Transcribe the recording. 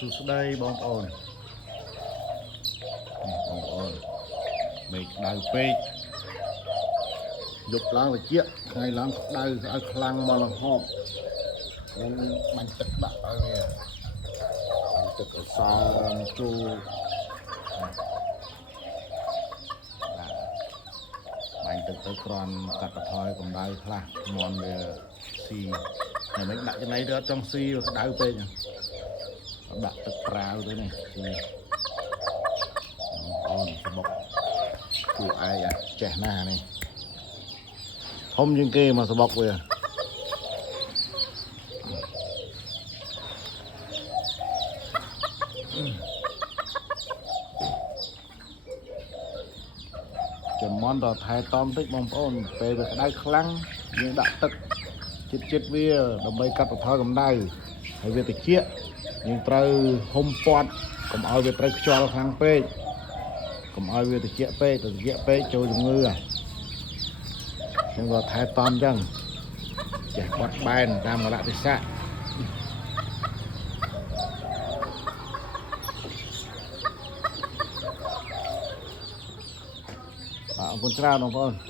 สดបងប្អូនបងប្អូនមេឃដៅពេកយប់ឡើងត្រជាក់ថ្ងៃឡើងក្តៅឲ្យខ្លាំងមកឡើងហប់ខ្ញុំបាញ់ទឹកដាក់ឲ្យវាបាញ់ទឹកឲ្យសើមចូលបាញ់ទឹកទៅគ្រាន់កាត់បន្ថយកម្ដៅខ្លះមន់វាស៊ីហើយមិនដាក់ចំណៃទៅអត់ចង់ស៊ីវាក្តៅពេកដាក់ទឹកប្រាវទៅនេះស៊ីអូនស្បុកគូឯងចេះណាស់នេះធំជាងគេមកស្បុកវាចាំមន់ដល់ថែតំតិចបងប្អូនពេលវាក្តៅខ្លាំងយើងដាក់ទឹកចិត្តវាដើម្បីកាត់បន្ថយកម្ដៅហើយវាត្រជាក់យើងត្រូវហុំពាត់កុំឲ្យវាត្រូវខ្យល់ខ្លាំងពេកកុំឲ្យវាត្រជាក់ពេកចូលជំងឺចឹងក៏ថែតំចឹងចេះបត់បែនតាមកលៈទេសៈអរគុណច្រើនបងប្អូន